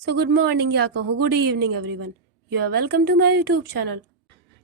So good morning या कहूँ good evening everyone. You are welcome to my YouTube channel.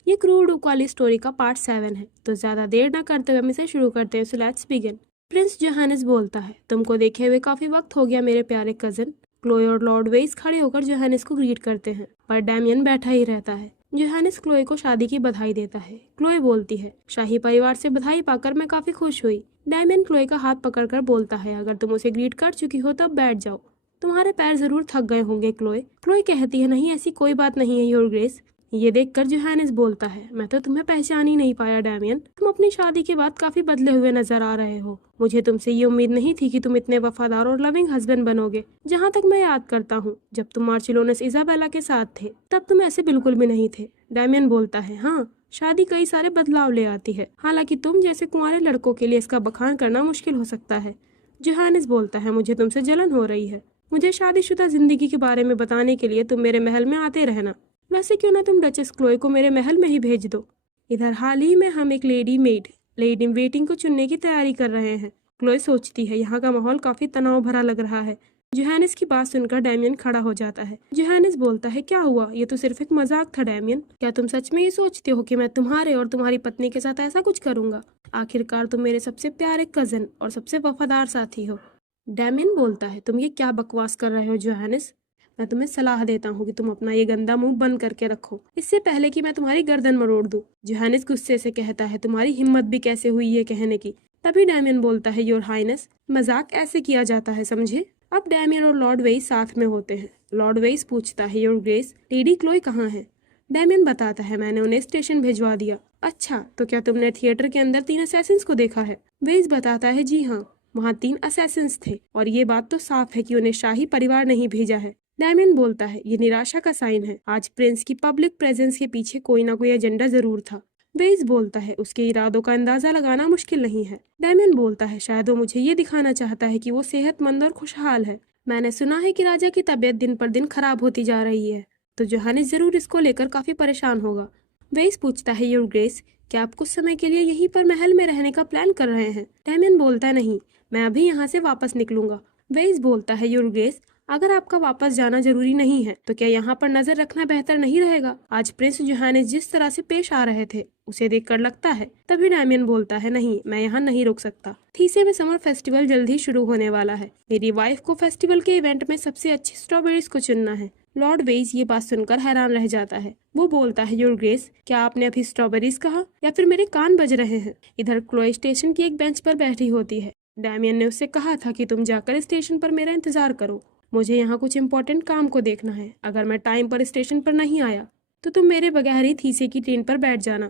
ये crude वाली story का पार्ट 7 है, तो ज़्यादा देर ना करते हुए हम इसे शुरू करते हैं। So let's begin. Prince Johannes बोलता है, तुमको देखे हुए काफ़ी वक्त हो गया मेरे प्यारे कज़न। क्लोए और लॉर्ड वेइस खड़े होकर जोहानिस को ग्रीट करते हैं, पर डैमियन बैठा ही रहता है। जोहानिस क्लोए को शादी की बधाई देता है। क्लोए बोलती है, शाही परिवार से बधाई पाकर मैं काफ़ी खुश हुई। डैमियन क्लोए का हाथ पकड़कर बोलता है, अगर तुम उसे ग्रीट कर चुकी हो तब बैठ जाओ, तुम्हारे पैर जरूर थक गए होंगे। क्लोए क्लोए कहती है, नहीं ऐसी कोई बात नहीं है योर ग्रेस। ये देखकर जोहानिस बोलता है, मैं तो तुम्हें पहचान ही नहीं पाया डैमियन, तुम अपनी शादी के बाद काफी बदले हुए नजर आ रहे हो। मुझे तुमसे ये उम्मीद नहीं थी कि तुम इतने वफादार और लविंग हस्बैंड बनोगे। जहाँ तक मैं याद करता हूँ, जब तुम मार्चिलोनस इजाबेला के साथ थे तब तुम ऐसे बिल्कुल भी नहीं थे। डैमियन बोलता है, हाँ शादी कई सारे बदलाव ले आती है, हालांकि तुम जैसे कुंवारे लड़कों के लिए इसका बखान करना मुश्किल हो सकता है। जोहानिस बोलता है, मुझे तुमसे जलन हो रही है। मुझे शादीशुदा जिंदगी के बारे में बताने के लिए तुम मेरे महल में आते रहना। वैसे क्यों ना तुम डचेस क्लोए को मेरे महल में ही भेज दो। इधर हाल ही में हम एक लेडी इन वेटिंग को चुनने की तैयारी कर रहे हैं। क्लोए सोचती है, यहाँ का माहौल काफी तनाव भरा लग रहा है। जोहानिस की बात सुनकर डैमियन खड़ा हो जाता है। जोहानिस बोलता है, क्या हुआ, ये तो सिर्फ एक मजाक था डैमियन। क्या तुम सच में ये सोचते हो कि मैं तुम्हारे और तुम्हारी पत्नी के साथ ऐसा कुछ करूंगा? आखिरकार तुम मेरे सबसे प्यारे कजन और सबसे वफादार साथी हो। डैमियन बोलता है, तुम ये क्या बकवास कर रहे हो जोहानिस। मैं तुम्हें सलाह देता हूँ कि तुम अपना ये गंदा मुंह बंद करके रखो, इससे पहले कि मैं तुम्हारी गर्दन मरोड़ दूं। जोहानिस गुस्से से कहता है, तुम्हारी हिम्मत भी कैसे हुई ये कहने की। तभी डैमियन बोलता है, योर हाइनेस, मजाक ऐसे किया जाता है, समझे। अब डैमियन और लॉर्ड वेइस साथ में होते हैं। लॉर्ड वेइस पूछता है, योर ग्रेस, लेडी क्लोई कहाँ है? डैमियन बताता है, मैंने उन्हें स्टेशन भिजवा दिया। अच्छा, तो क्या तुमने थिएटर के अंदर 3 असैसिन्स को देखा है? वेइस बताता है, जी हाँ, वहाँ 3 असैसिन्स थे और ये बात तो साफ है कि उन्हें शाही परिवार नहीं भेजा है। डैमियन बोलता है, ये निराशा का साइन है। आज प्रिंस की पब्लिक प्रेजेंस के पीछे कोई ना कोई एजेंडा जरूर था। वेइस बोलता है, उसके इरादों का अंदाजा लगाना मुश्किल नहीं है। डैमियन बोलता है, शायद वो मुझे ये दिखाना चाहता है कि वो सेहतमंद और खुशहाल है। मैंने सुना है कि राजा की तबीयत दिन पर दिन खराब होती जा रही है, तो जोहानिस जरूर इसको लेकर काफी परेशान होगा। वेइस पूछता है, योर ग्रेस, क्या आप कुछ समय के लिए यहीं पर महल में रहने का प्लान कर रहे हैं? डैमियन बोलता है, नहीं, मैं अभी यहाँ से वापस निकलूंगा। वेइस बोलता है, योर ग्रेस, अगर आपका वापस जाना जरूरी नहीं है तो क्या यहाँ पर नजर रखना बेहतर नहीं रहेगा? आज प्रिंस जोहानिस जिस तरह से पेश आ रहे थे उसे देखकर लगता है। तभी डैमियन बोलता है, नहीं, मैं यहाँ नहीं रुक सकता। थीसे में समर फेस्टिवल जल्द ही शुरू होने वाला है। मेरी वाइफ को फेस्टिवल के इवेंट में सबसे अच्छी स्ट्रॉबेरीज को चुनना है। लॉर्ड वेइस ये बात सुनकर हैरान रह जाता है। वो बोलता है, योर ग्रेस, क्या आपने अभी स्ट्रॉबेरीज कहा या फिर मेरे कान बज रहे हैं? इधर क्लोए स्टेशन की एक बेंच पर बैठी होती है। डैमियन ने उससे कहा था कि तुम जाकर स्टेशन पर मेरा इंतजार करो, मुझे यहाँ कुछ इम्पोर्टेंट काम को देखना है। अगर मैं टाइम पर स्टेशन पर नहीं आया तो तुम मेरे बगैर ही थीसे की ट्रेन पर बैठ जाना।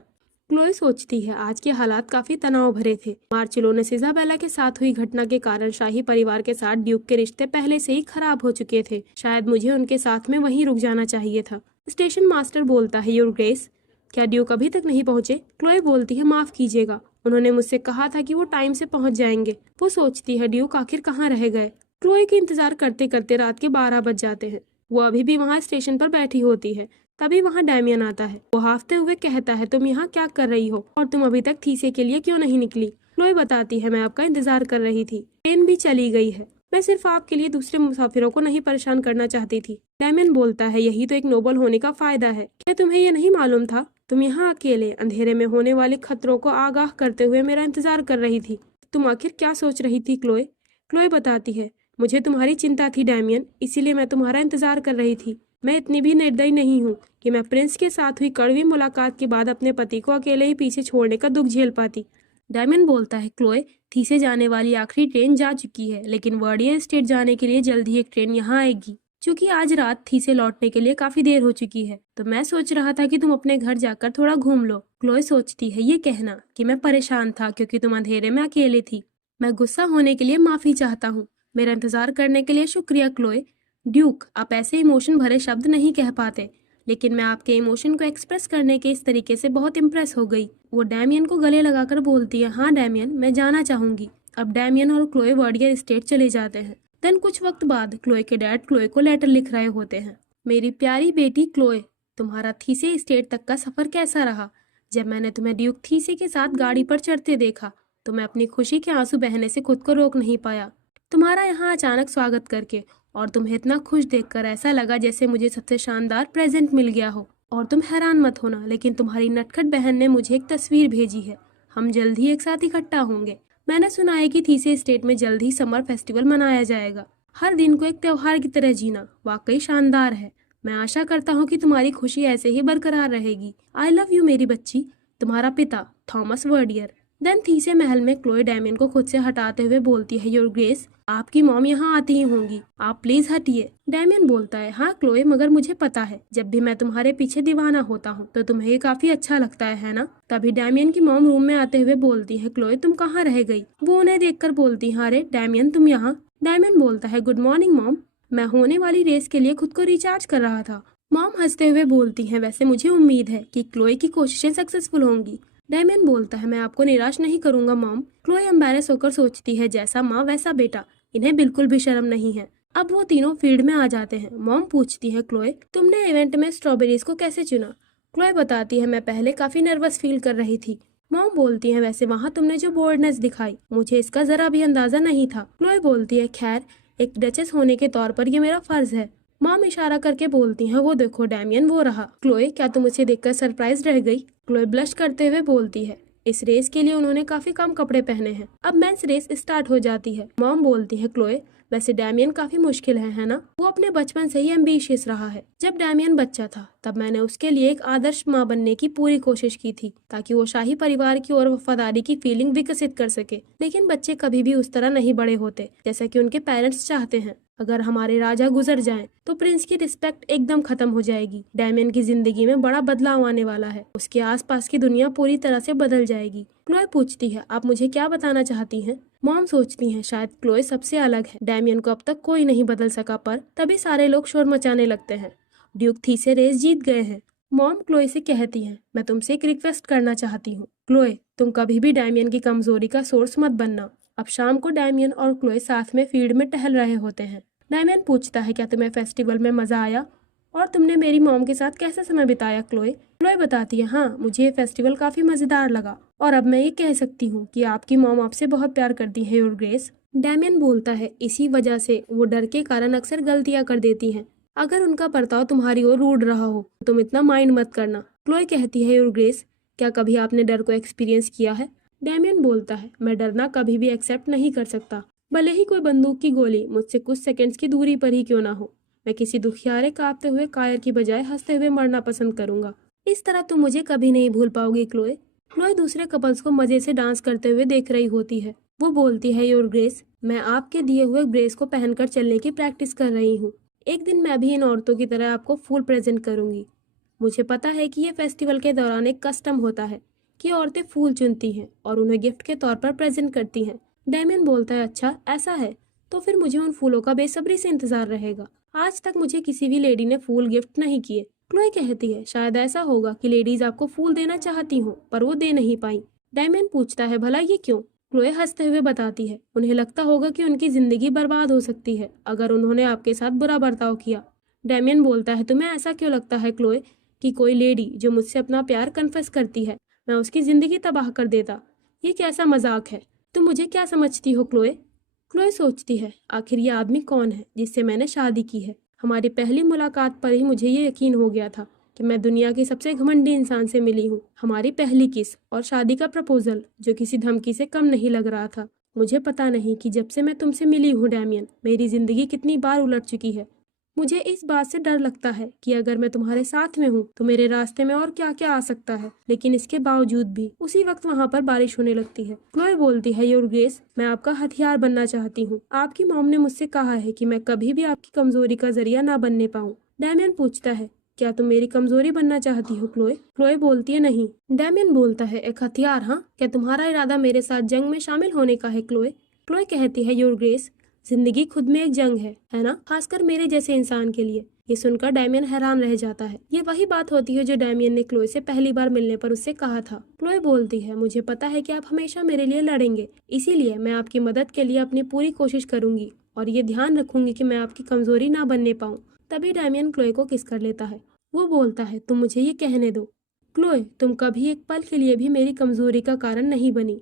क्लोए सोचती है, आज के हालात काफी तनाव भरे थे। मार्चिलोनस इजाबेला के साथ हुई घटना के कारण शाही परिवार के साथ ड्यूक के रिश्ते पहले से ही खराब हो चुके थे। शायद मुझे उनके साथ में वहीं रुक जाना चाहिए था। स्टेशन मास्टर बोलता है, योर ग्रेस, क्या ड्यूक अभी तक नहीं पहुंचे? क्लोए बोलती है, माफ कीजिएगा, उन्होंने मुझसे कहा था कि वो टाइम से पहुंच जाएंगे। वो सोचती है, ड्यूक आखिर कहाँ रह गए। क्लोए के इंतजार करते करते रात के 12 बज जाते हैं। वो अभी भी वहाँ स्टेशन पर बैठी होती है। तभी वहाँ डैमियन आता है। वो हाफते हुए कहता है, तुम यहाँ क्या कर रही हो और तुम अभी तक थीसे के लिए क्यों नहीं निकली? क्लोए बताती है, मैं आपका इंतजार कर रही थी, ट्रेन भी चली गई है, मैं सिर्फ आपके लिए दूसरे मुसाफिरों को नहीं परेशान करना चाहती थी। डैमियन बोलता है, यही तो एक नोबल होने का फायदा है। क्या तुम्हें यह नहीं मालूम था? तुम यहाँ अकेले अंधेरे में होने वाले खतरों को आगाह करते हुए मेरा इंतजार कर रही थी। तुम आखिर क्या सोच रही थी क्लोए? क्लोए बताती है, मुझे तुम्हारी चिंता थी डैमियन, इसीलिए मैं तुम्हारा इंतजार कर रही थी। मैं इतनी भी निर्दयी नहीं हूँ कि मैं प्रिंस के साथ हुई कड़वी मुलाकात के बाद अपने पति को अकेले ही पीछे छोड़ने का दुख झेल पाती। डैमियन बोलता है, क्लोए, थीसे जाने वाली आखिरी ट्रेन जा चुकी है, लेकिन वर्डियर स्टेट जाने के लिए जल्द ही एक ट्रेन यहाँ आएगी। क्योंकि आज रात थीसे लौटने के लिए काफी देर हो चुकी है, तो मैं सोच रहा था कि तुम अपने घर जाकर थोड़ा घूम लो। क्लोए सोचती है, ये कहना कि मैं परेशान था क्योंकि तुम अंधेरे में अकेले थी। मैं गुस्सा होने के लिए माफी चाहता हूँ। मेरा इंतजार करने के लिए शुक्रिया क्लोए। ड्यूक, आप ऐसे इमोशन भरे शब्द नहीं कह पाते, लेकिन मैं आपके इमोशन को एक्सप्रेस करने के इस तरीके से बहुत इम्प्रेस हो गई। वो डैमियन को गले लगाकर बोलती है, हाँ डैमियन, मैं जाना चाहूंगी। अब डैमियन और क्लोए वर्डियर स्टेट चले जाते हैं। देन कुछ वक्त बाद क्लोए के डैड क्लोए को लेटर लिख रहे होते हैं। मेरी प्यारी बेटी क्लोए, तुम्हारा थीसे स्टेट तक का सफर कैसा रहा? जब मैंने तुम्हें ड्यूक थीसे के साथ गाड़ी पर चढ़ते देखा तो मैं अपनी खुशी के आंसू बहने से खुद को रोक नहीं पाया। तुम्हारा यहाँ अचानक स्वागत करके और तुम्हें इतना खुश देखकर ऐसा लगा जैसे मुझे सबसे शानदार प्रेजेंट मिल गया हो। और तुम हैरान मत होना, लेकिन तुम्हारी नटखट बहन ने मुझे एक तस्वीर भेजी है। हम जल्द ही एक साथ इकट्ठा होंगे। मैंने सुना है कि थीसे स्टेट में जल्द ही समर फेस्टिवल मनाया जाएगा। हर दिन को एक त्योहार की तरह जीना वाकई शानदार है। मैं आशा करता हूँ कि तुम्हारी खुशी ऐसे ही बरकरार रहेगी। आई लव यू मेरी बच्ची, तुम्हारा पिता थॉमस वर्डियर। देन थीसे महल में क्लोए डैमियन को खुद से हटाते हुए बोलती है, योर ग्रेस, आपकी मॉम यहाँ आती ही होंगी, आप प्लीज हटिए। डैमियन बोलता है, हाँ क्लोए, मगर मुझे पता है जब भी मैं तुम्हारे पीछे दीवाना होता हूँ तो तुम्हें ये काफी अच्छा लगता है ना। तभी डैमियन की मॉम रूम में आते हुए बोलती है, क्लोए तुम कहाँ रह गई। वो उन्हें देखकर बोलती है, अरे डैमियन तुम यहाँ। डैमियन बोलता है, गुड मॉर्निंग मॉम, मैं होने वाली रेस के लिए खुद को रिचार्ज कर रहा था। मॉम हंसते हुए बोलती है, वैसे मुझे उम्मीद है कि क्लोए की कोशिशें सक्सेसफुल होंगी। डैमियन बोलता है, मैं आपको निराश नहीं करूंगा मॉम। क्लोए एम्बैरेस होकर सोचती है, जैसा माँ वैसा बेटा, इन्हें बिल्कुल भी शर्म नहीं है। अब वो तीनों फील्ड में आ जाते हैं। मॉम पूछती है, क्लोए तुमने इवेंट में स्ट्रॉबेरीज को कैसे चुना। क्लोए बताती है, मैं पहले काफी नर्वस फील कर रही थी। मॉम बोलती है, वैसे वहाँ तुमने जो बोल्डनेस दिखाई मुझे इसका जरा भी अंदाजा नहीं था। क्लोए बोलती है, खैर एक डचेस होने के तौर पर ये मेरा फर्ज है। मॉम इशारा करके बोलती है, वो देखो डैमियन वो रहा। क्लोए क्या तुम उसे देखकर सरप्राइज रह गई। क्लोए ब्लश करते हुए बोलती है, इस रेस के लिए उन्होंने काफी कम कपड़े पहने हैं। अब मेंस रेस स्टार्ट हो जाती है। मॉम बोलती है, क्लोए वैसे डैमियन काफी मुश्किल है ना। वो अपने बचपन से ही एम्बिशियस रहा है। जब डैमियन बच्चा था तब मैंने उसके लिए एक आदर्श माँ बनने की पूरी कोशिश की थी ताकि वो शाही परिवार की ओर वफादारी की फीलिंग विकसित कर सके। लेकिन बच्चे कभी भी उस तरह नहीं बड़े होते जैसा कि उनके पेरेंट्स चाहते हैं। अगर हमारे राजा गुजर जाएं तो प्रिंस की रिस्पेक्ट एकदम खत्म हो जाएगी। डैमियन की जिंदगी में बड़ा बदलाव आने वाला है। उसके आसपास की दुनिया पूरी तरह से बदल जाएगी। क्लोए पूछती है, आप मुझे क्या बताना चाहती हैं। मॉम सोचती हैं, शायद क्लोए सबसे अलग है। डैमियन को अब तक कोई नहीं बदल सका। पर तभी सारे लोग शोर मचाने लगते हैं। ड्यूक थीसे रेस जीत गए हैं। मॉम क्लोए से कहती हैं, मैं तुमसे एक रिक्वेस्ट करना चाहती हूँ। क्लोए तुम कभी भी डैमियन की कमजोरी का सोर्स मत बनना। अब शाम को डैमियन और क्लोए साथ में फील्ड में टहल रहे होते हैं। डैमियन पूछता है, क्या तुम्हें फेस्टिवल में मजा आया और तुमने मेरी मॉम के साथ कैसा समय बिताया। क्लोए बताती है, हाँ मुझे ये फेस्टिवल काफी मजेदार लगा और अब मैं ये कह सकती हूँ कि आपकी मॉम आपसे बहुत प्यार करती है योर ग्रेस। डैमियन बोलता है, इसी वजह से वो डर के कारण अक्सर गलतियां कर देती हैं। अगर उनका बर्ताव तुम्हारी ओर रूड रहा हो तो तुम इतना माइंड मत करना। क्लोए कहती है, योर ग्रेस क्या कभी आपने डर को एक्सपीरियंस किया है। डैमियन बोलता है, मैं डरना कभी भी एक्सेप्ट नहीं कर सकता, भले ही कोई बंदूक की गोली मुझसे कुछ सेकंड्स की दूरी पर ही क्यों ना हो। मैं किसी दुखियारे कांपते हुए कायर की बजाय हंसते हुए मरना पसंद करूंगा। इस तरह तुम मुझे कभी नहीं भूल पाओगी क्लोए। क्लोए दूसरे कपल्स को मजे से डांस करते हुए देख रही होती है। वो बोलती है, योर ग्रेस मैं आपके दिए हुए ब्रेस को पहनकर चलने की प्रैक्टिस कर रही हूँ। एक दिन मैं भी इन औरतों की तरह आपको फूल प्रेजेंट करूंगी। मुझे पता है कि ये फेस्टिवल के दौरान एक कस्टम होता है कि औरतें फूल चुनती हैं और उन्हें गिफ्ट के तौर पर प्रेजेंट करती हैं। डैमियन बोलता है, अच्छा ऐसा है तो फिर मुझे उन फूलों का बेसब्री से इंतजार रहेगा। आज तक मुझे किसी भी लेडी ने फूल गिफ्ट नहीं किए। क्लोए कहती है, शायद ऐसा होगा कि लेडीज आपको फूल देना चाहती हो पर वो दे नहीं पाई। डैमियन पूछता है, भला ये क्यों। क्लोए हंसते हुए बताती है, उन्हें लगता होगा कि उनकी जिंदगी बर्बाद हो सकती है अगर उन्होंने आपके साथ बुरा बर्ताव किया। डैमियन बोलता है, तुम्हें ऐसा क्यों लगता है क्लोए कि कोई लेडी जो मुझसे अपना प्यार कन्फेस करती है मैं उसकी जिंदगी तबाह कर देता। ये कैसा मजाक है। तुम मुझे क्या समझती हो क्लोए। क्लोए सोचती है, आखिर ये आदमी कौन है जिससे मैंने शादी की है। हमारी पहली मुलाकात पर ही मुझे ये यकीन हो गया था कि मैं दुनिया के सबसे घमंडी इंसान से मिली हूँ। हमारी पहली किस और शादी का प्रपोजल जो किसी धमकी से कम नहीं लग रहा था। मुझे पता नहीं कि जब से मैं तुमसे मिली हूँ डैमियन, मेरी जिंदगी कितनी बार उलट चुकी है। मुझे इस बात से डर लगता है कि अगर मैं तुम्हारे साथ में हूँ तो मेरे रास्ते में और क्या क्या आ सकता है। लेकिन इसके बावजूद भी उसी वक्त वहाँ पर बारिश होने लगती है। क्लोए बोलती है, योर ग्रेस मैं आपका हथियार बनना चाहती हूँ। आपकी मॉम ने मुझसे कहा है कि मैं कभी भी आपकी कमजोरी का जरिया ना बनने पाऊँ। डैमियन पूछता है, क्या तुम मेरी कमजोरी बनना चाहती हो क्लोए। क्लोए बोलती है, नहीं। डैमियन बोलता है, एक हथियार हाँ, क्या तुम्हारा इरादा मेरे साथ जंग में शामिल होने का है क्लोए। क्लोए कहती है, योर ग्रेस जिंदगी खुद में एक जंग है ना, खासकर मेरे जैसे इंसान के लिए। ये सुनकर डैमियन हैरान रह जाता है। ये वही बात होती है जो डैमियन ने क्लोए से पहली बार मिलने पर उससे कहा था। क्लोए बोलती है, मुझे पता है कि आप हमेशा मेरे लिए लड़ेंगे, इसीलिए मैं आपकी मदद के लिए अपनी पूरी कोशिश करूंगी और ये ध्यान रखूंगी कि मैं आपकी कमजोरी ना बनने पाऊँ। तभी डैमियन क्लोए को किस कर लेता है। वो बोलता है, तुम मुझे ये कहने दो क्लोए, तुम कभी एक पल के लिए भी मेरी कमजोरी का कारण नहीं बनी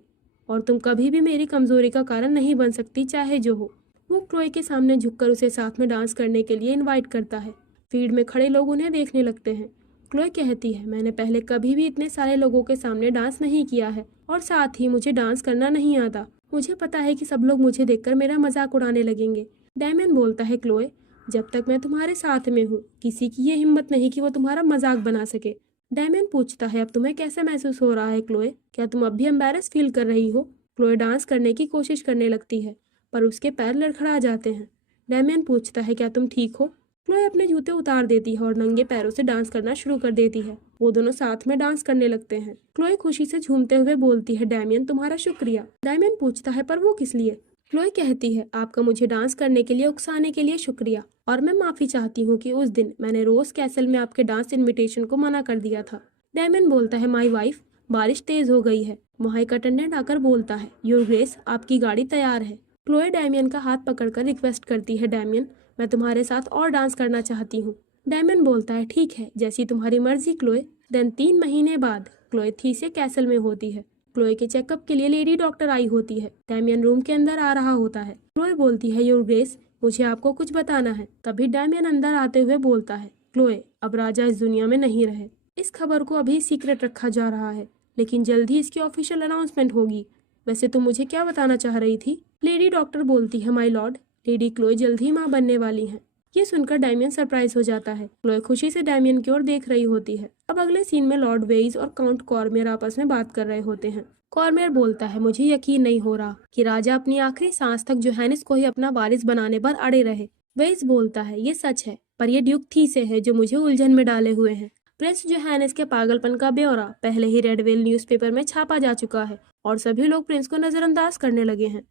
और तुम कभी भी मेरी कमजोरी का कारण नहीं बन सकती चाहे जो हो। वो क्लोए के सामने झुककर उसे साथ में डांस करने के लिए इनवाइट करता है। फील्ड में खड़े लोग उन्हें देखने लगते हैं। क्लोए कहती है, मैंने पहले कभी भी इतने सारे लोगों के सामने डांस नहीं किया है और साथ ही मुझे डांस करना नहीं आता। मुझे पता है कि सब लोग मुझे देखकर मेरा मजाक उड़ाने लगेंगे। डैमियन बोलता है, क्लोए, जब तक मैं तुम्हारे साथ में हूँ किसी की ये हिम्मत नहीं कि वो तुम्हारा मजाक बना सके। डैमियन पूछता है, अब तुम्हें कैसे महसूस हो रहा है क्लोए? क्या तुम अब भी एम्बैरस फील कर रही हो? क्लोए डांस करने की कोशिश करने लगती है पर उसके पैर लड़खड़ा जाते हैं। डैमियन पूछता है, क्या तुम ठीक हो? क्लोए अपने जूते उतार देती है और नंगे पैरों से डांस करना शुरू कर देती है। वो दोनों साथ में डांस करने लगते हैं। क्लोए खुशी से झूमते हुए बोलती है, डैमियन तुम्हारा शुक्रिया। डैमियन पूछता है, पर वो किस लिए? क्लोए कहती है, आपका मुझे डांस करने के लिए उकसाने के लिए शुक्रिया, और मैं माफी चाहती हूँ कि उस दिन मैंने रोज कैसल में आपके डांस इनविटेशन को मना कर दिया था। डैमियन बोलता है, माई वाइफ, बारिश तेज हो गई है। वहाँ एक अटेंडेंट आकर बोलता है, योर ग्रेस, आपकी गाड़ी तैयार है। क्लोए डैमियन का हाथ पकड़कर रिक्वेस्ट करती है, डैमियन, मैं तुम्हारे साथ और डांस करना चाहती हूँ। डैमियन बोलता है, ठीक है, जैसी तुम्हारी मर्जी क्लोए। देन 3 महीने बाद क्लोए थीसे कैसल में होती है। क्लोए के चेकअप के लिए लेडी डॉक्टर आई होती है। डैमियन रूम के अंदर आ रहा होता है। क्लोए बोलती है, योर ग्रेस, मुझे आपको कुछ बताना है। तभी डैमियन अंदर आते हुए बोलता है, क्लोए, अब राजा इस दुनिया में नहीं रहे। इस खबर को अभी सीक्रेट रखा जा रहा है, लेकिन जल्द ही इसकी ऑफिशियल अनाउंसमेंट होगी। वैसे तुम मुझे क्या बताना चाह रही थी? लेडी डॉक्टर बोलती है, माय लॉर्ड, लेडी क्लोए जल्द ही माँ बनने वाली हैं। ये सुनकर डैमियन सरप्राइज हो जाता है। क्लोए खुशी से डैमियन की ओर देख रही होती है। अब अगले सीन में लॉर्ड वेइस और काउंट कॉर्मियर आपस में बात कर रहे होते हैं। कॉर्मियर बोलता है, मुझे यकीन नहीं हो रहा कि राजा अपनी आखिरी सांस तक जोहानिस को ही अपना वारिस बनाने पर अड़े रहे। वेइस बोलता है, ये सच है, पर ये ड्यूक थीसे है जो मुझे उलझन में डाले हुए हैं। प्रिंस जोहानिस के पागलपन का ब्यौरा पहले ही रेडवेल न्यूज़पेपर में छापा जा चुका है और सभी लोग प्रिंस को नजरअंदाज करने लगे हैं।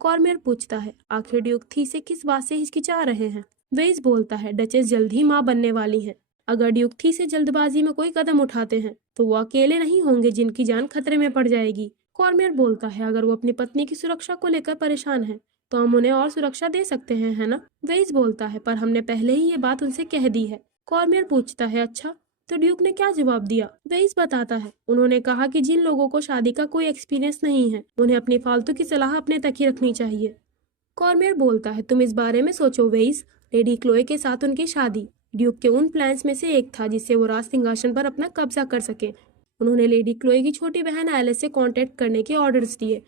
कॉर्मियर पूछता है, आखिर ड्यूक थीसे किस बात से हिचकिचा रहे हैं? वेइस बोलता है, डचेस जल्द ही माँ बनने वाली हैं। अगर ड्यूक थीसे जल्दबाजी में कोई कदम उठाते हैं तो वो अकेले नहीं होंगे जिनकी जान खतरे में पड़ जाएगी। कॉर्मियर बोलता है, अगर वो अपनी पत्नी की सुरक्षा को लेकर परेशान है तो हम उन्हें और सुरक्षा दे सकते हैं, है ना? वेइस बोलता है, पर हमने पहले ही ये बात उनसे कह दी है। कॉर्मियर पूछता है, अच्छा, तो ड्यूक ने क्या जवाब दिया? वेइस बताता है, उन्होंने कहा कि जिन लोगों को शादी का कोई एक्सपीरियंस नहीं है उन्हें अपनी फालतू की सलाह अपने तक ही रखनी चाहिए। कॉर्मियर बोलता है, तुम इस बारे में सोचो वेइस। लेडी क्लोए के साथ उनकी शादी ड्यूक के उन प्लान्स में से एक था जिससे वो राज सिंहासन पर अपना कब्जा कर सके। उन्होंने लेडी क्लोए की छोटी बहन एलिस से कांटेक्ट करने के ऑर्डर्स दिए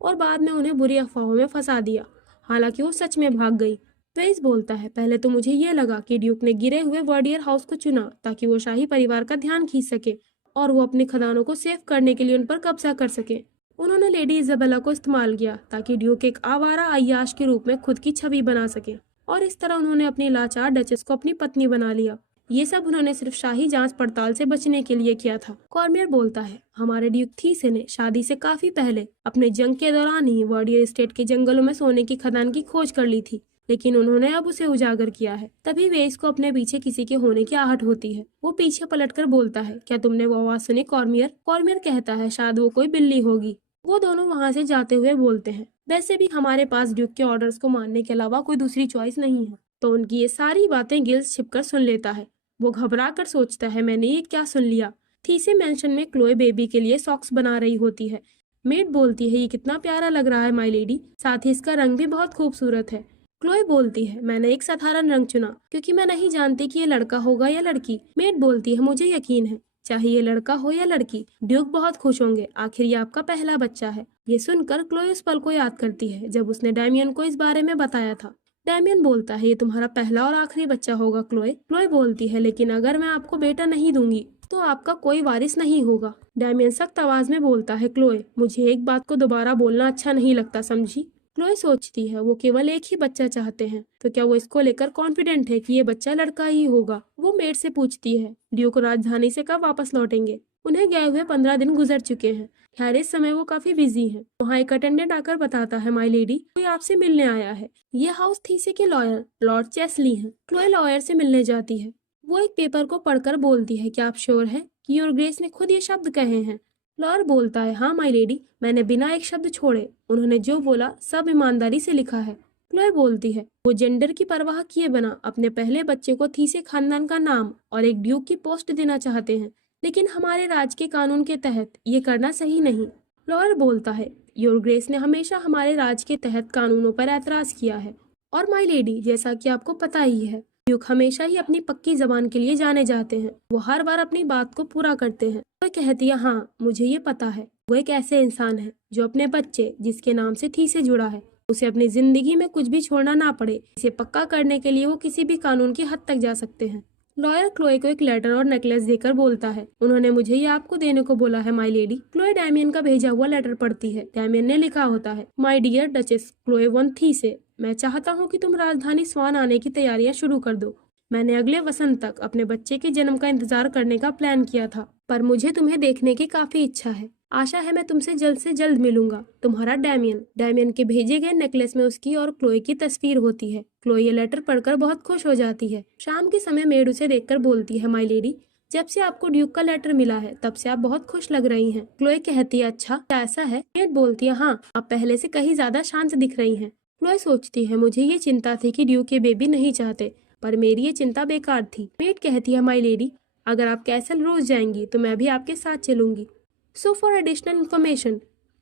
और बाद में उन्हें बुरी अफवाहों में फंसा दिया। हालांकि वो सच में भाग गई। वेइस बोलता है, पहले तो मुझे ये लगा कि ड्यूक ने गिरे हुए वर्डियर हाउस को चुना ताकि वो शाही परिवार का ध्यान खींच सके और वो अपने खदानों को सेव करने के लिए उन पर कब्जा कर सके। उन्होंने लेडी इजाबेला को इस्तेमाल किया ताकि ड्यूक एक आवारा अय्याश के रूप में खुद की छवि बना सके और इस तरह उन्होंने अपनी लाचार डचेस को अपनी पत्नी बना लिया। ये सब उन्होंने सिर्फ शाही जांच पड़ताल से बचने के लिए किया था। कॉर्मियर बोलता है, हमारे ड्यूक थीसे ने शादी से काफी पहले अपने जंग के दौरान ही वर्डियर स्टेट के जंगलों में सोने की खदान की खोज कर ली थी, लेकिन उन्होंने अब उसे उजागर किया है। तभी वेइस को अपने पीछे किसी के होने की आहट होती है। वो पीछे पलटकर बोलता है, क्या तुमने वो आवाज सुनी कॉर्मियर? कॉर्मियर कहता है, शायद वो कोई बिल्ली होगी। वो दोनों वहाँ से जाते हुए बोलते हैं, वैसे भी हमारे पास ड्यूक के ऑर्डर्स को मानने के अलावा कोई दूसरी चॉइस नहीं है। तो उनकी ये सारी बातें गिल्स छिपकर सुन लेता है। वो घबरा कर सोचता है, मैंने ये क्या सुन लिया? थीसे मेंशन में क्लोए बेबी के लिए सॉक्स बना रही होती है। मेड बोलती है, ये कितना प्यारा लग रहा है माय लेडी, साथ ही इसका रंग भी बहुत खूबसूरत है। क्लोए बोलती है, मैंने एक साधारण रंग चुना क्योंकि मैं नहीं जानती कि ये लड़का होगा या लड़की। मेड बोलती है, मुझे यकीन है, चाहे ये लड़का हो या लड़की, ड्यूक बहुत खुश होंगे, आखिर ये आपका पहला बच्चा है। ये सुनकर क्लोए उस पल को याद करती है जब उसने डैमियन को इस बारे में बताया था। डैमियन बोलता है, ये तुम्हारा पहला और आखिरी बच्चा होगा क्लोए। क्लोए बोलती है, लेकिन अगर मैं आपको बेटा नहीं दूंगी तो आपका कोई वारिस नहीं होगा। डैमियन सख्त आवाज में बोलता है, क्लोए, मुझे एक बात को दोबारा बोलना अच्छा नहीं लगता, समझी? क्लोए सोचती है, वो केवल एक ही बच्चा चाहते हैं, तो क्या वो इसको लेकर कॉन्फिडेंट है कि ये बच्चा लड़का ही होगा? वो मेड से पूछती है, ड्यूक राजधानी से कब वापस लौटेंगे? उन्हें गए हुए 15 दिन गुजर चुके हैं। खैर, इस समय वो काफी बिजी हैं। वहाँ एक अटेंडेंट आकर बताता है, माय लेडी, कोई आपसे मिलने आया है। ये हाउस थीसे के लॉयर लॉर्ड चेस्ली हैं। क्लोए लॉयर से मिलने जाती है। वो एक पेपर को पढ़कर बोलती है, क्या आप श्योर है कि योर ग्रेस ने खुद ये शब्द कहे हैं? लॉयर बोलता है, हाँ माय लेडी, मैंने बिना एक शब्द छोड़े उन्होंने जो बोला सब ईमानदारी से लिखा है। क्लोए बोलती है, वो जेंडर की परवाह किए बिना अपने पहले बच्चे को थीसे खानदान का नाम और एक ड्यूक की पोस्ट देना चाहते हैं, लेकिन हमारे राज के कानून के तहत ये करना सही नहीं। लॉयर बोलता है, योर ग्रेस ने हमेशा हमारे राज के तहत कानूनों पर एतराज किया है और माय लेडी, जैसा कि आपको पता ही है, ड्यूक हमेशा ही अपनी पक्की जबान के लिए जाने जाते हैं। वो हर बार अपनी बात को पूरा करते हैं। वो कहती है, हाँ मुझे ये पता है। वो एक ऐसे इंसान है जो अपने बच्चे, जिसके नाम से थी से जुड़ा है, उसे अपनी जिंदगी में कुछ भी छोड़ना ना पड़े, इसे पक्का करने के लिए वो किसी भी कानून की हद तक जा सकते हैं। लॉयर क्लोए को एक लेटर और नेकलेस देकर बोलता है, उन्होंने मुझे ये आपको देने को बोला है माय लेडी। क्लोए डैमियन का भेजा हुआ लेटर पढ़ती है। डैमियन ने लिखा होता है, माय डियर डचेस क्लोए वन थी से, मैं चाहता हूँ कि तुम राजधानी स्वान आने की तैयारियां शुरू कर दो। मैंने अगले वसंत तक अपने बच्चे के जन्म का इंतजार करने का प्लान किया था, पर मुझे तुम्हें देखने की काफी इच्छा है। आशा है मैं तुमसे जल्द से जल्द मिलूंगा। तुम्हारा डैमियन। डैमियन के भेजे गए नेकलेस में उसकी और क्लोए की तस्वीर होती है। क्लोए ये लेटर पढ़कर बहुत खुश हो जाती है। शाम के समय मेड उसे देखकर बोलती है, माय लेडी, जब से आपको ड्यूक का लेटर मिला है तब से आप बहुत खुश लग रही हैं। क्लोए कहती है, अच्छा क्या ऐसा है? मेड बोलती है, हाँ आप पहले से कहीं ज्यादा शांत दिख रही हैं। क्लोए सोचती है, मुझे ये चिंता थी कि ड्यूक ये बेबी नहीं चाहते, पर मेरी ये चिंता बेकार थी। मेड कहती है, माय लेडी, अगर आप कैसल रोज जाएंगी तो मैं भी आपके साथ चलूंगी। So for additional information,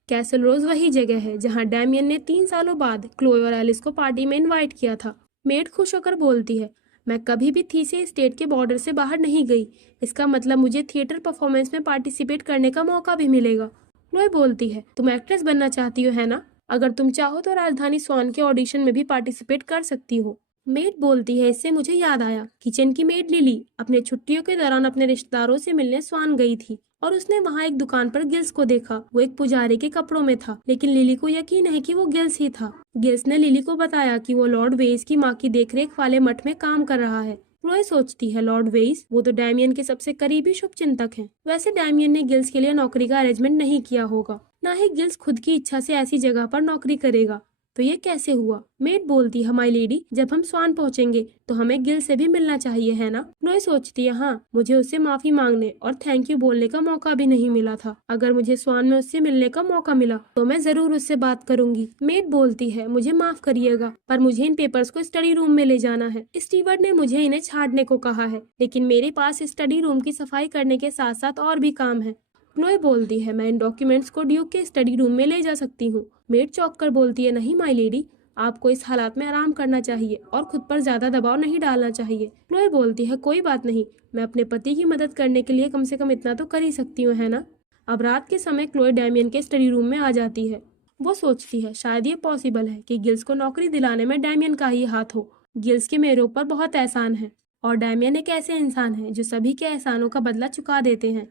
castle rose वही जगह है जहां डैमियन ने 3 सालों बाद क्लोए और एलिस को पार्टी में इनवाइट किया था। मेड खुश होकर बोलती है, मैं कभी भी थी से स्टेट के बॉर्डर से बाहर नहीं गई। इसका मतलब मुझे थिएटर परफॉर्मेंस में पार्टिसिपेट करने का मौका भी मिलेगा। क्लोए बोलती है, तुम एक्ट्रेस बनना चाहती हो है ना? अगर तुम चाहो तो राजधानी स्वान के ऑडिशन में भी पार्टिसिपेट कर सकती हो। मेड बोलती है, इससे मुझे याद आया, किचन की मेड लिली अपने छुट्टियों के दौरान अपने रिश्तेदारों से मिलने स्वान गई थी और उसने वहाँ एक दुकान पर गिल्स को देखा। वो एक पुजारी के कपड़ों में था, लेकिन लिली को यकीन है कि वो गिल्स ही था। गिल्स ने लिली को बताया कि वो लॉर्ड वेइस की माँ की देखरेख वाले मठ में काम कर रहा है। क्लोए सोचती है, लॉर्ड वेइस, वो तो डैमियन के सबसे करीबी शुभचिंतक हैं। वैसे डैमियन ने गिल्स के लिए नौकरी का अरेंजमेंट नहीं किया होगा, न ही गिल्स खुद की इच्छा से ऐसी जगह पर नौकरी करेगा। तो ये कैसे हुआ? मेड बोलती है, माय लेडी, जब हम स्वान पहुंचेंगे तो हमें गिल से भी मिलना चाहिए है ना? क्लोए सोचती है, हाँ मुझे उससे माफी मांगने और थैंक यू बोलने का मौका भी नहीं मिला था। अगर मुझे स्वान में उससे मिलने का मौका मिला तो मैं जरूर उससे बात करूंगी। मेड बोलती है, मुझे माफ करिएगा, पर मुझे इन पेपर्स को स्टडी रूम में ले जाना है। स्टीवर्ड ने मुझे इन्हें छाड़ने को कहा है, लेकिन मेरे पास स्टडी रूम की सफाई करने के साथ साथ और भी काम है। क्लोए बोलती है, मैं इन डॉक्यूमेंट्स को ड्यूक के स्टडी रूम में ले जा सकती हूँ। मेड चौंक कर बोलती है, नहीं माय लेडी, आपको इस हालात में आराम करना चाहिए और खुद पर ज्यादा दबाव नहीं डालना चाहिए। क्लोए बोलती है, कोई बात नहीं, मैं अपने पति की मदद करने के लिए कम से कम इतना तो कर ही सकती हूँ है ना? अब रात के समय क्लोए डैमियन के स्टडी रूम में आ जाती है। वो सोचती है, शायद ये पॉसिबल है कि गिल्स को नौकरी दिलाने में डैमियन का ही हाथ हो। गिल्स के मेरे ऊपर बहुत एहसान है और डैमियन एक ऐसे इंसान है जो सभी के एहसानों का बदला चुका देते हैं।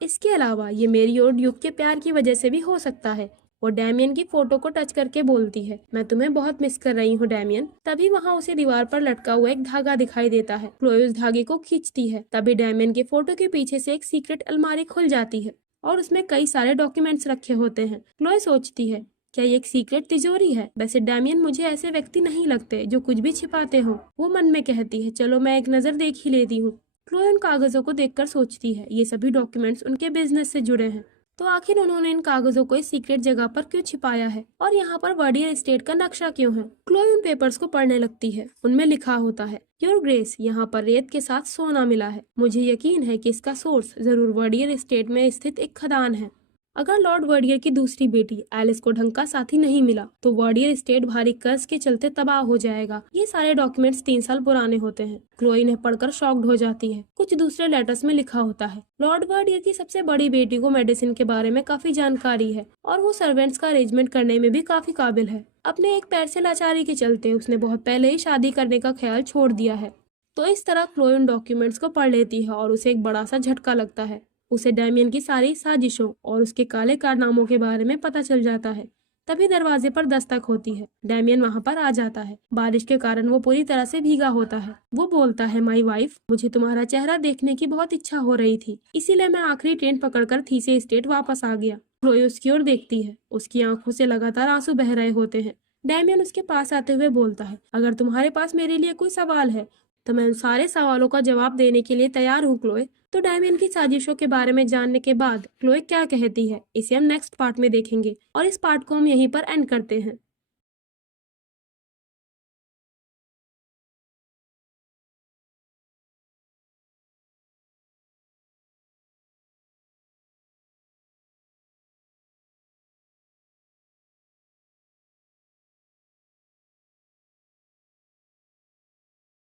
इसके अलावा ये मेरी और ड्यूक के प्यार की वजह से भी हो सकता है। वो डैमियन की फोटो को टच करके बोलती है, मैं तुम्हें बहुत मिस कर रही हूँ डैमियन। तभी वहाँ उसे दीवार पर लटका हुआ एक धागा दिखाई देता है। क्लोए उस धागे को खींचती है। तभी डैमियन के फोटो के पीछे से एक सीक्रेट अलमारी खुल जाती है और उसमें कई सारे डॉक्यूमेंट्स रखे होते हैं। क्लोए सोचती है, क्या ये एक सीक्रेट तिजोरी है? वैसे डैमियन मुझे ऐसे व्यक्ति नहीं लगते जो कुछ भी छिपाते हो। वो मन में कहती है, चलो मैं एक नजर देख ही लेती हूँ। क्लोए उन कागजों को देखकर सोचती है, ये सभी डॉक्यूमेंट्स उनके बिजनेस से जुड़े हैं, तो आखिर उन्होंने इन कागजों को इस सीक्रेट जगह पर क्यों छिपाया है और यहाँ पर वर्डियर एस्टेट का नक्शा क्यों है? क्लोए उन पेपर्स को पढ़ने लगती है। उनमें लिखा होता है, योर ग्रेस, यहाँ पर रेत के साथ सोना मिला है। मुझे यकीन है कि इसका सोर्स जरूर वर्डियर एस्टेट में स्थित एक खदान है। अगर लॉर्ड वर्डियर की दूसरी बेटी एलिस को ढंग का साथी नहीं मिला तो वर्डियर एस्टेट भारी कर्ज के चलते तबाह हो जाएगा। ये सारे डॉक्यूमेंट्स 3 साल पुराने होते हैं। क्लोए इन्हें पढ़कर शॉक्ड हो जाती है। कुछ दूसरे लेटर्स में लिखा होता है, लॉर्ड वर्डियर की सबसे बड़ी बेटी को मेडिसिन के बारे में काफी जानकारी है और वो सर्वेंट्स का अरेंजमेंट करने में भी काफी काबिल है। अपने एक पैर से लाचारी के चलते उसने बहुत पहले ही शादी करने का ख्याल छोड़ दिया है। तो इस तरह क्लोए उन डॉक्यूमेंट्स को पढ़ लेती है और उसे एक बड़ा सा झटका लगता है। उसे डैमियन की सारी साजिशों और उसके काले कारनामों के बारे में पता चल जाता है। तभी दरवाजे पर दस्तक होती है। डैमियन वहाँ पर आ जाता है। बारिश के कारण वो पूरी तरह से भीगा होता है। वो बोलता है, माय वाइफ, मुझे तुम्हारा चेहरा देखने की बहुत इच्छा हो रही थी, इसीलिए मैं आखिरी ट्रेन पकड़कर थी से स्टेट वापस आ गया। क्लोए उसकी ओर देखती है। उसकी आंखों से लगातार आंसू बह रहे होते हैं। डैमियन उसके पास आते हुए बोलता है, अगर तुम्हारे पास मेरे लिए कोई सवाल है तो मैं उन सारे सवालों का जवाब देने के लिए तैयार हूँ क्लोए। तो डैमियन की साजिशों के बारे में जानने के बाद क्लोए क्या कहती है, इसे हम नेक्स्ट पार्ट में देखेंगे और इस पार्ट को हम यहीं पर एंड करते हैं।